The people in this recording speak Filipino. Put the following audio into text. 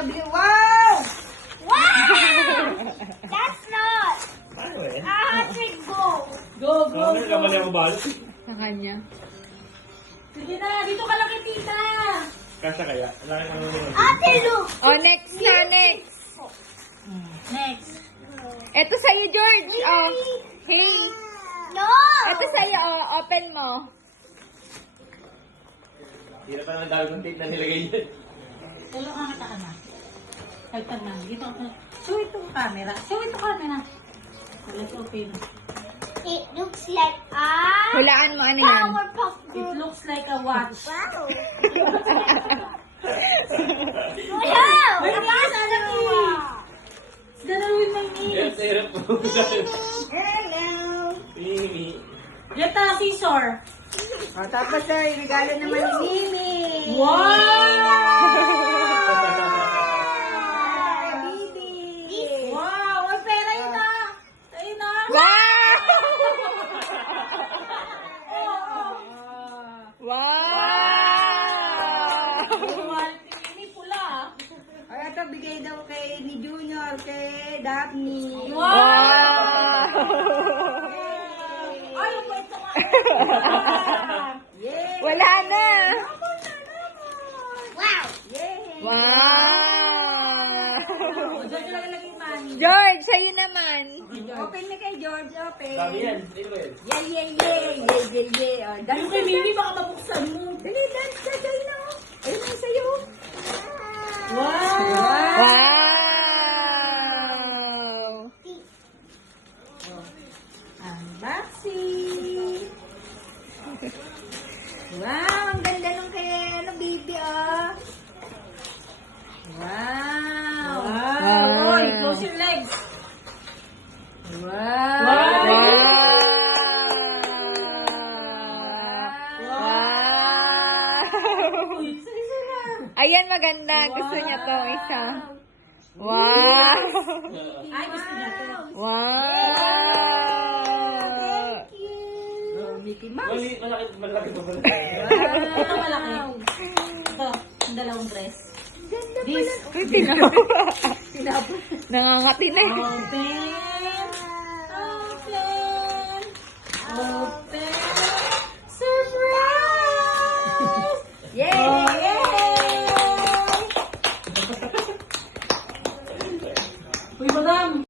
nabili. Wow! That's not. Paano eh? 100 go. Go, go, Ano ka mali ako balot? Sa kanya. Sige na, dito ka lang kay tita. Kasha kaya? Laki mo naman. Ate, look. Oh, next na, next. Next. Ito sa'yo, George. Oh, hey. No. Ito sa'yo, oh, open mo. Hirap pa naman dami kong tape na nilagay dyan. Dalo ka nga na. Ay, tama. Dito ako. Show it to camera. Show it to camera. Let's open. It looks like a Hulaan mo, ano yan? Powerpuff It Girls. looks like a watch. Wow. Wow! Wow. Gonna with my Yes, knees. hirap po. Hello. Mimi. Get a scissor. Oh, tapos ay, regalo naman ni Mimi. Wow! Ay, pera yun na. Ayun na. Wow! Wow! Ini pula. Ay, ito bigay daw kay ni Junior, kay Daphne. Wow! Ay, ang bait naman. Wala na. Wow. Wow! Diyan nila ilagay money. George, sa'yo naman. Open na kay George, open. Sabi yan. Sino yan? Yay, yay, yay. Yay, yay, yay. Oh, Ano dance kay ka. Mimi, baka mabuksan mo. Dali, dance ka. Sa'yo na. Ayun na sa'yo. Wow! Wow! Unboxing. Wow, ang ganda nung kay ano, baby, oh. Wow. Wow! Oy, close your legs. Wow. Wow. Wow. Uy, sira. Ayan, maganda. Gusto niya to, isa. Wow. Ay, gusto niya to. Wow. Mickey Mouse. Malaki pa pala. Ito malaki. Ito, ang dalawang dress. Ganda This. pala. Uy, tinapon. Nangangati na eh. Open.